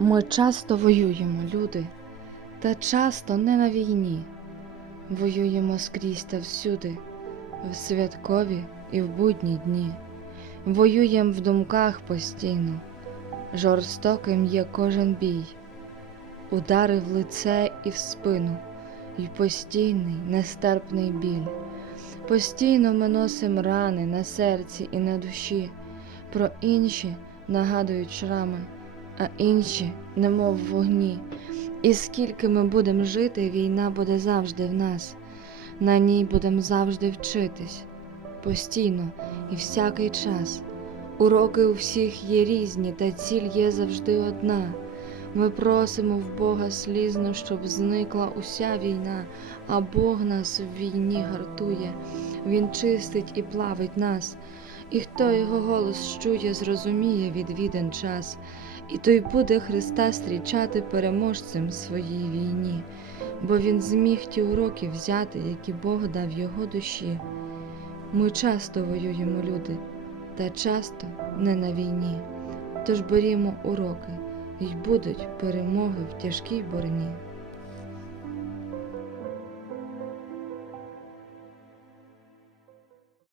Ми часто воюємо, люди, та часто не на війні. Воюємо скрізь та всюди, в святкові і в будні дні. Воюєм в думках постійно, жорстоким є кожен бій, удари в лице і в спину, і постійний нестерпний біль. Постійно ми носим рани на серці і на душі, про інші нагадують шрами, а інші, немов вогні. І скільки ми будемо жити, війна буде завжди в нас, на ній будемо завжди вчитись, постійно і всякий час. Уроки у всіх є різні, та ціль є завжди одна. Ми просимо в Бога слізно, щоб зникла уся війна, а Бог нас в війні гартує, Він чистить і плавить нас. І хто його голос чує, зрозуміє відвіден час, і той буде Христа зустрічати переможцем своїй війні, бо він зміг ті уроки взяти, які Бог дав його душі. Ми часто воюємо, люди, та часто не на війні. Тож берімо уроки, й будуть перемоги в тяжкій борні.